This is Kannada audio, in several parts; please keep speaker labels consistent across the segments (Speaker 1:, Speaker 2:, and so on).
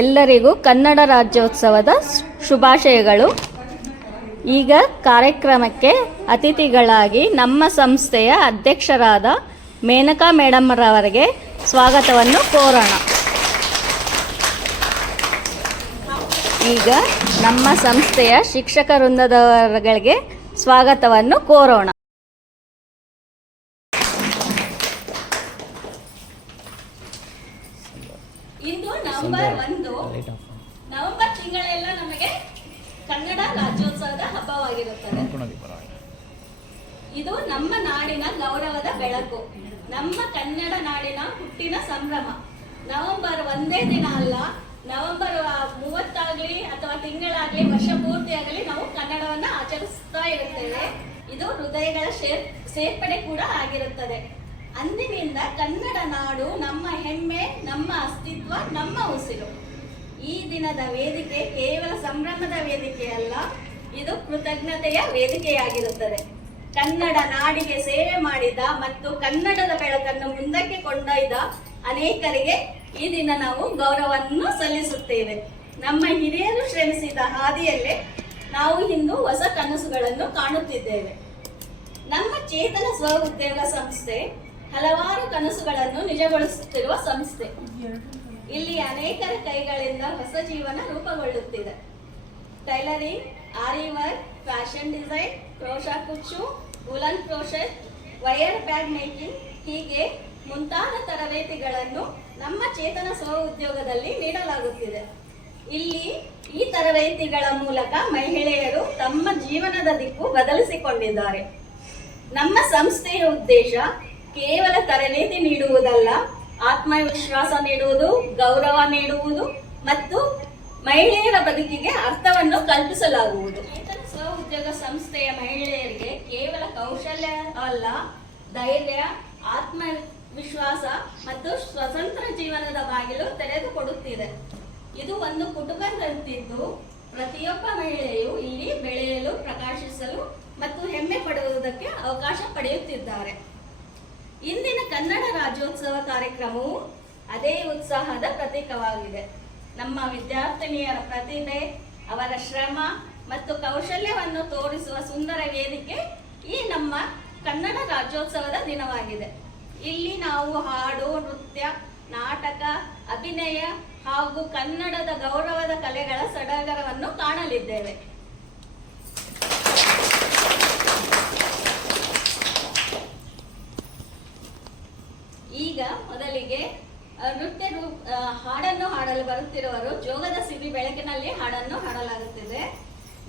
Speaker 1: ಎಲ್ಲರಿಗೂ ಕನ್ನಡ ರಾಜ್ಯೋತ್ಸವದ ಶುಭಾಶಯಗಳು. ಈಗ ಕಾರ್ಯಕ್ರಮಕ್ಕೆ ಅತಿಥಿಗಳಾಗಿ ನಮ್ಮ ಸಂಸ್ಥೆಯ ಅಧ್ಯಕ್ಷರಾದ ಮೇನಕಾ ಮೇಡಮ್ರವರಿಗೆ ಸ್ವಾಗತವನ್ನು ಕೋರೋಣ. ಈಗ ನಮ್ಮ ಸಂಸ್ಥೆಯ ಶಿಕ್ಷಕ ವೃಂದದವರುಗಳಿಗೆ ಸ್ವಾಗತವನ್ನು ಕೋರೋಣ ಇಂದು ನವೆಂಬರ್ ಒಂದು ನವೆಂಬರ್ ತಿಂಗಳೆಲ್ಲ ನಮಗೆ ಕನ್ನಡ ರಾಜ್ಯೋತ್ಸವದ ಇದು ನಮ್ಮ ನಾಡಿನ ಗೌರವದ ಬೆಳಕು. ನಮ್ಮ ಕನ್ನಡ ನಾಡಿನ ಹುಟ್ಟಿನ ಸಂಭ್ರಮ. ನವೆಂಬರ್ ಒಂದೇ ದಿನ ಅಲ್ಲ ನವೆಂಬರ್ ಮೂವತ್ತಾಗ್ಲಿ ಅಥವಾ ತಿಂಗಳಾಗ್ಲಿ ವರ್ಷ ಪೂರ್ತಿ ಆಗಲಿ ನಾವು ಕನ್ನಡವನ್ನ ಆಚರಿಸ್ತಾ ಇರುತ್ತೇವೆ. ಇದು ಹೃದಯಗಳ ಸೇರ್ಪಡೆ ಕೂಡ ಆಗಿರುತ್ತದೆ. ಅಂದಿನಿಂದ ಕನ್ನಡ ನಾಡು ನಮ್ಮ ಹೆಮ್ಮೆ ನಮ್ಮ ಅಸ್ತಿತ್ವ ನಮ್ಮ ಉಸಿರು. ಈ ದಿನದ ವೇದಿಕೆ ಕೇವಲ ಸಂಭ್ರಮದ ವೇದಿಕೆಯಲ್ಲ ಇದು ಕೃತಜ್ಞತೆಯ ವೇದಿಕೆಯಾಗಿರುತ್ತದೆ. ಕನ್ನಡ ನಾಡಿಗೆ ಸೇವೆ ಮಾಡಿದ ಮತ್ತು ಕನ್ನಡದ ಬೆಳಕನ್ನು ಮುಂದಕ್ಕೆ ಕೊಂಡೊಯ್ದ ಅನೇಕರಿಗೆ ಈ ದಿನ ನಾವು ಗೌರವವನ್ನು ಸಲ್ಲಿಸುತ್ತೇವೆ. ನಮ್ಮ ಹಿರಿಯರು ಶ್ರಮಿಸಿದ ಹಾದಿಯಲ್ಲೇ ನಾವು ಇಂದು ಹೊಸ ಕನಸುಗಳನ್ನು ಕಾಣುತ್ತಿದ್ದೇವೆ. ನಮ್ಮ ಚೇತನ ಸ್ವ ಉದ್ಯೋಗ ಸಂಸ್ಥೆ ಹಲವಾರು ಕನಸುಗಳನ್ನು ನಿಜಗೊಳಿಸುತ್ತಿರುವ ಸಂಸ್ಥೆ. ಇಲ್ಲಿ ಅನೇಕರ ಕೈಗಳಿಂದ ಹೊಸ ಜೀವನ ರೂಪುಗೊಳ್ಳುತ್ತಿದೆ. Tailoring, aari work, fashion design, crochet ಕುಚ್ಚು woollen crochet, wire bag making ಹೀಗೆ ಮುಂತಾದ ತರಬೇತಿಗಳನ್ನು ನಮ್ಮ ಚೇತನ ಸ್ವ ಉದ್ಯೋಗದಲ್ಲಿ ನೀಡಲಾಗುತ್ತಿದೆ. ಇಲ್ಲಿ ಈ ತರಬೇತಿಗಳ ಮೂಲಕ ಮಹಿಳೆಯರು ತಮ್ಮ ಜೀವನದ ದಿಕ್ಕು ಬದಲಿಸಿಕೊಂಡಿದ್ದಾರೆ. ನಮ್ಮ ಸಂಸ್ಥೆಯ ಉದ್ದೇಶ ಕೇವಲ ತರಬೇತಿ ನೀಡುವುದಲ್ಲ, ಆತ್ಮವಿಶ್ವಾಸ ನೀಡುವುದು, ಗೌರವ ನೀಡುವುದು ಮತ್ತು ಮಹಿಳೆಯರ ಬದುಕಿಗೆ ಅರ್ಥವನ್ನು ಕಲ್ಪಿಸಲಾಗುವುದು. ನೂತನ ಸ್ವ ಉದ್ಯೋಗ ಸಂಸ್ಥೆಯ ಮಹಿಳೆಯರಿಗೆ ಕೇವಲ ಕೌಶಲ್ಯ ಅಲ್ಲ, ಧೈರ್ಯ, ಆತ್ಮವಿಶ್ವಾಸ ಮತ್ತು ಸ್ವತಂತ್ರ ಜೀವನದ ಬಾಗಿಲು ತೆರೆದುಕೊಡುತ್ತಿದೆ. ಇದು ಒಂದು ಕುಟುಂಬದಂತಿದ್ದು, ಪ್ರತಿಯೊಬ್ಬ ಮಹಿಳೆಯು ಇಲ್ಲಿ ಬೆಳೆಯಲು, ಪ್ರಕಾಶಿಸಲು ಮತ್ತು ಹೆಮ್ಮೆ ಪಡುವುದಕ್ಕೆ ಅವಕಾಶ ಪಡೆಯುತ್ತಿದ್ದಾರೆ. ಇಂದಿನ ಕನ್ನಡ ರಾಜ್ಯೋತ್ಸವ ಕಾರ್ಯಕ್ರಮವು ಅದೇ ಉತ್ಸಾಹದ ಪ್ರತೀಕವಾಗಿದೆ. ನಮ್ಮ ವಿದ್ಯಾರ್ಥಿನಿಯರ ಪ್ರತಿಭೆ, ಅವರ ಶ್ರಮ ಮತ್ತು ಕೌಶಲ್ಯವನ್ನು ತೋರಿಸುವ ಸುಂದರ ವೇದಿಕೆ ಈ ನಮ್ಮ ಕನ್ನಡ ರಾಜ್ಯೋತ್ಸವದ ದಿನವಾಗಿದೆ. ಇಲ್ಲಿ ನಾವು ಹಾಡು, ನೃತ್ಯ, ನಾಟಕ, ಅಭಿನಯ ಹಾಗೂ ಕನ್ನಡದ ಗೌರವದ ಕಲೆಗಳ ಸಡಗರವನ್ನು ಕಾಣಲಿದ್ದೇವೆ. ಈಗ ಮೊದಲಿಗೆ ನೃತ್ಯ ರೂಪ ಹಾಡನ್ನು ಹಾಡಲು ಬರುತ್ತಿರುವರು. ಜೋಗದ ಸಿರಿ ಬೆಳಕಿನಲ್ಲಿ ಹಾಡನ್ನು ಹಾಡಲಾಗುತ್ತಿದೆ.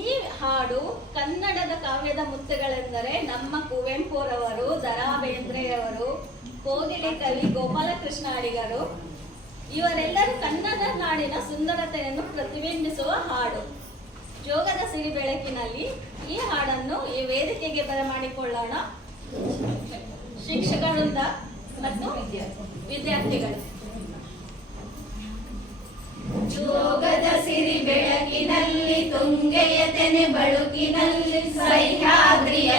Speaker 1: ಈ ಹಾಡು ಕನ್ನಡದ ಕಾವ್ಯದ ಮುತ್ತುಗಳೆಂದರೆ ನಮ್ಮ ಕುವೆಂಪುರವರು ದರಾ ಬೇಂದ್ರೆಯವರು ಕೋಗಿಲೆ ಕವಿ ಗೋಪಾಲಕೃಷ್ಣ ಅಡಿಗರು ಇವರೆಲ್ಲರೂ ಕನ್ನಡ ನಾಡಿನ ಸುಂದರತೆಯನ್ನು ಪ್ರತಿಬಿಂಬಿಸುವ ಹಾಡು. ಜೋಗದ ಸಿರಿ ಬೆಳಕಿನಲ್ಲಿ ಈ ಹಾಡನ್ನು ಈ ವೇದಿಕೆಗೆ ಬರಮಾಡಿಕೊಳ್ಳೋಣ. ಶಿಕ್ಷಕರಿಂದ ಮತ್ತು ವಿದ್ಯಾರ್ಥಿಗಳು.
Speaker 2: ಜೋಗದ ಸಿರಿ ಬೆಳಕಿನಲ್ಲಿ ತುಂಗೆಯ ತೆನೆ ಬಳುಕಿನಲ್ಲಿ ಸಹ್ಯಾದ್ರಿಯ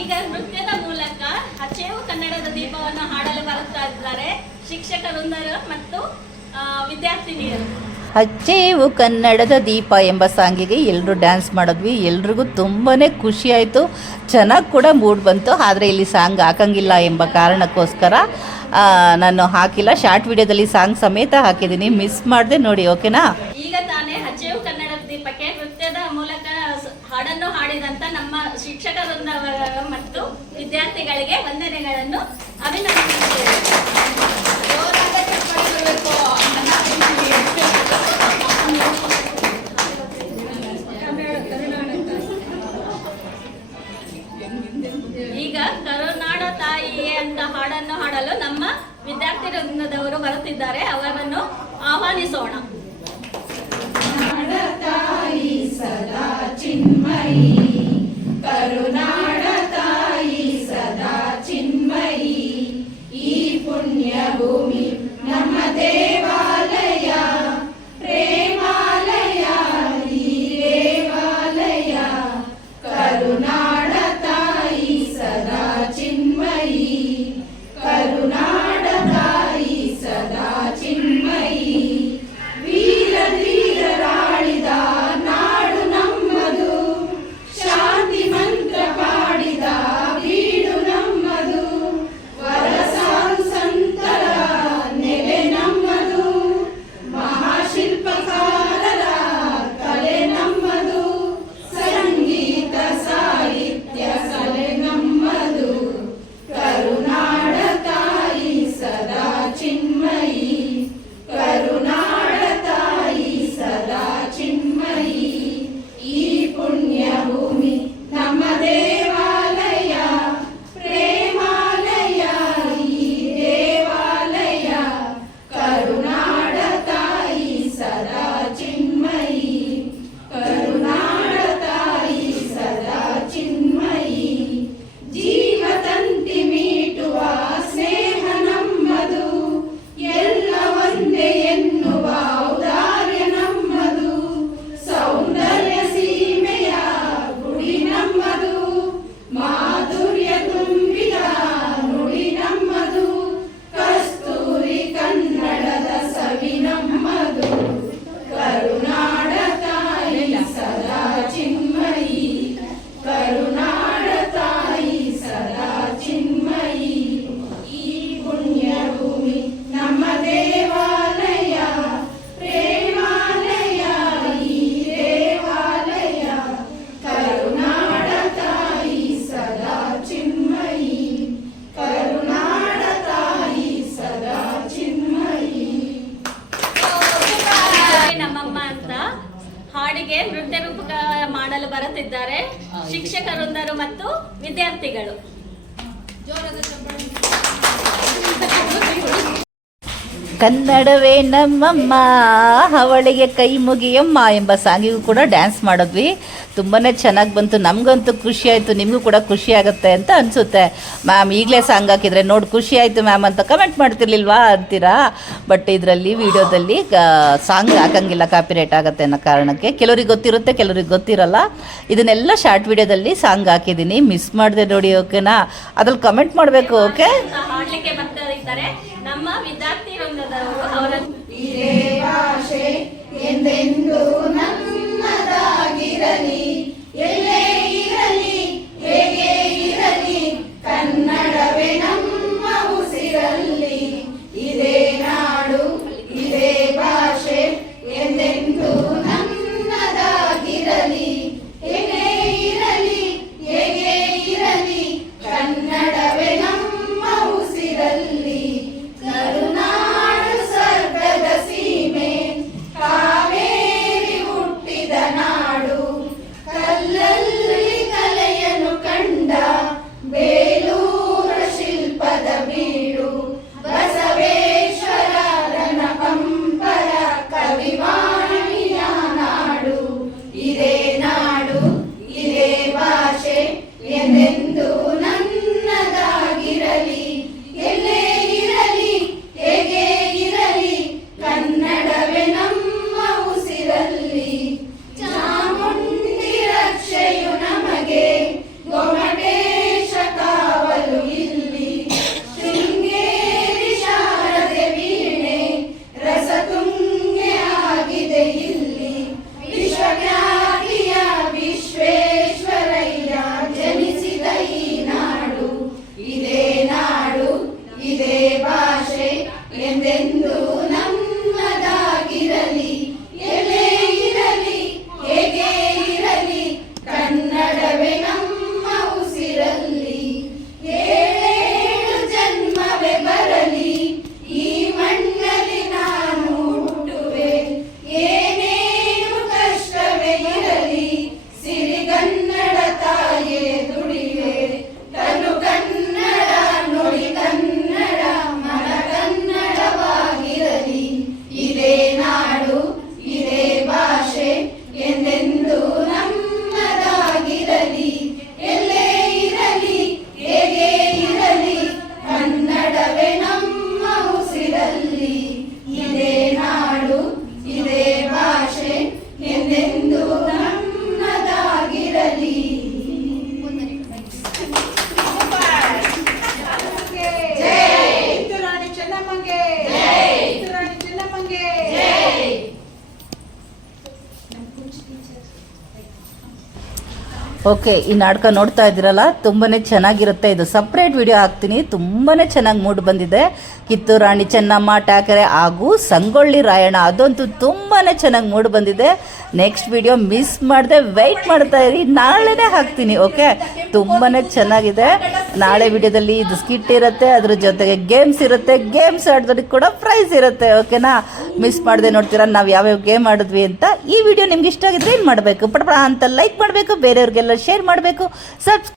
Speaker 2: ಈಗ ನೃತ್ಯದ ಮೂಲಕ ಅಚೇವು ಕನ್ನಡದ ದೀಪವನ್ನು ಹಾಡಲು ಬರುತ್ತಾ ಇದ್ದಾರೆ ಶಿಕ್ಷಕ ವೃಂದರು ಮತ್ತು ವಿದ್ಯಾರ್ಥಿನಿಯರು.
Speaker 3: ಅಚ್ಚೇವು ಕನ್ನಡದ ದೀಪ ಎಂಬ ಸಾಂಗಿಗೆ ಎಲ್ಲರೂ ಡ್ಯಾನ್ಸ್ ಮಾಡಿದ್ವಿ. ಎಲ್ರಿಗೂ ತುಂಬಾ ಖುಷಿಯಾಯಿತು ಆಯಿತು. ಚೆನ್ನಾಗಿ ಕೂಡ ಮೂಡ್ ಬಂತು. ಆದರೆ ಇಲ್ಲಿ ಸಾಂಗ್ ಹಾಕಂಗಿಲ್ಲ ಎಂಬ ಕಾರಣಕ್ಕೋಸ್ಕರ ನಾನು ಹಾಕಿಲ್ಲ. ಶಾರ್ಟ್ ವಿಡಿಯೋದಲ್ಲಿ ಸಾಂಗ್ ಸಮೇತ ಹಾಕಿದ್ದೀನಿ. ಮಿಸ್ ಮಾಡಿದೆ ನೋಡಿ ಓಕೆನಾ
Speaker 2: ಈಗ ತಾನೇ ಅಚ್ಚೇವು ಕನ್ನಡದ ದೀಪಕ್ಕೆ ನೃತ್ಯದ ಮೂಲಕ ಹಾಡನ್ನು ಹಾಡಿದಂತ ನಮ್ಮ ಶಿಕ್ಷಕ ಮತ್ತು ವಿದ್ಯಾರ್ಥಿಗಳಿಗೆ ವಂದನೆಗಳನ್ನು ಅಭಿನಂದಿಸುತ್ತೇವೆ. ಈಗ ಕರುನಾಡ ತಾಯಿಯೇ ಅಂತ ಹಾಡನ್ನು ಹಾಡಲು ನಮ್ಮ ವಿದ್ಯಾರ್ಥಿ ಬರುತ್ತಿದ್ದಾರೆ ಅವರನ್ನು ಆಹ್ವಾನಿಸೋಣ కరుణా
Speaker 3: ಕನ್ನಡವೇ ನಮ್ಮಮ್ಮ. ಅವಳಿಗೆ ಕೈ ಮುಗಿಯಮ್ಮ ಎಂಬ ಸಾಂಗಿಗೂ ಕೂಡ ಡ್ಯಾನ್ಸ್ ಮಾಡಿದ್ವಿ. ತುಂಬಾ ಚೆನ್ನಾಗಿ ಬಂತು. ನಮಗಂತೂ ಖುಷಿ ಆಯಿತು. ನಿಮಗೂ ಕೂಡ ಖುಷಿ ಆಗುತ್ತೆ ಅಂತ ಅನಿಸುತ್ತೆ. ಮ್ಯಾಮ್, ಈಗಲೇ ಸಾಂಗ್ ಹಾಕಿದರೆ ನೋಡಿ ಖುಷಿ ಆಯಿತು ಮ್ಯಾಮ್ ಅಂತ ಕಮೆಂಟ್ ಮಾಡ್ತಿರ್ಲಿಲ್ವಾ ಅಂತೀರಾ? ಬಟ್ ಇದರಲ್ಲಿ, ವಿಡಿಯೋದಲ್ಲಿ ಸಾಂಗ್ ಹಾಕಂಗಿಲ್ಲ ಕಾಪಿರೇಟ್ ಆಗುತ್ತೆ ಅನ್ನೋ ಕಾರಣಕ್ಕೆ. ಕೆಲವ್ರಿಗೆ ಗೊತ್ತಿರುತ್ತೆ, ಕೆಲವ್ರಿಗೆ ಗೊತ್ತಿರಲ್ಲ. ಇದನ್ನೆಲ್ಲ ಶಾರ್ಟ್ ವಿಡಿಯೋದಲ್ಲಿ ಸಾಂಗ್ ಹಾಕಿದ್ದೀನಿ. ಮಿಸ್ ಮಾಡಿದೆ ನೋಡಿ ಓಕೆನಾ ಅದ್ರಲ್ಲಿ ಕಮೆಂಟ್ ಮಾಡಬೇಕು ಓಕೆ
Speaker 2: ನಮ್ಮ ಅವರನ್ನು
Speaker 4: ಇದೇ ಭಾಷೆ ಎಂದೆಂದು
Speaker 3: ಓಕೆ, ಈ ನಾಟಕ ನೋಡ್ತಾ ಇದ್ದೀರಲ್ಲ? ತುಂಬಾ ಚೆನ್ನಾಗಿರುತ್ತೆ ಇದು. ಸಪ್ರೇಟ್ ವಿಡಿಯೋ ಹಾಕ್ತೀನಿ. ತುಂಬಾ ಚೆನ್ನಾಗಿ ಮೂಡ್ ಬಂದಿದೆ. ಕಿತ್ತೂರು ರಾಣಿ ಚೆನ್ನಮ್ಮ ಟ್ಯಾಕರೆ ಹಾಗೂ ಸಂಗೊಳ್ಳಿ ರಾಯಣ್ಣ. ಅದಂತೂ ತುಂಬಾ ಚೆನ್ನಾಗಿ ಮೂಡ್ ಬಂದಿದೆ. ನೆಕ್ಸ್ಟ್ ವಿಡಿಯೋ ಮಿಸ್ ಮಾಡದೆ. ವೆಯ್ಟ್ ಮಾಡ್ತಾ ಇರಿ. ನಾಳೆನೇ ಹಾಕ್ತೀನಿ, ಓಕೆ? ತುಂಬಾ ಚೆನ್ನಾಗಿದೆ. ನಾಳೆ ವಿಡಿಯೋದಲ್ಲಿ ಇದು ಸ್ಕಿಟ್ ಇರುತ್ತೆ. ಅದ್ರ ಜೊತೆಗೆ ಗೇಮ್ಸ್ ಇರುತ್ತೆ. ಗೇಮ್ಸ್ ಆಡೋದಕ್ಕೆ ಕೂಡ ಪ್ರೈಸ್ ಇರುತ್ತೆ, ಓಕೆನಾ? ಮಿಸ್ ಮಾಡದೆ ನೋಡ್ತೀರಾ? ನಾವು ಯಾವ್ಯಾವ ಗೇಮ್ ಆಡಿದ್ವಿ ಅಂತ ಈ ವಿಡಿಯೋ ನಿಮ್ಗೆ ಇಷ್ಟ ಆಗಿದ್ರೆ ಏನು ಮಾಡಬೇಕು? ಪಟಪಟ ಅಂತ ಲೈಕ್ ಮಾಡಬೇಕು. ಬೇರೆಯವ್ರಿಗೆಲ್ಲ ಶೇರ್ ಮಾಡಬೇಕು. ಸಬ್ಸ್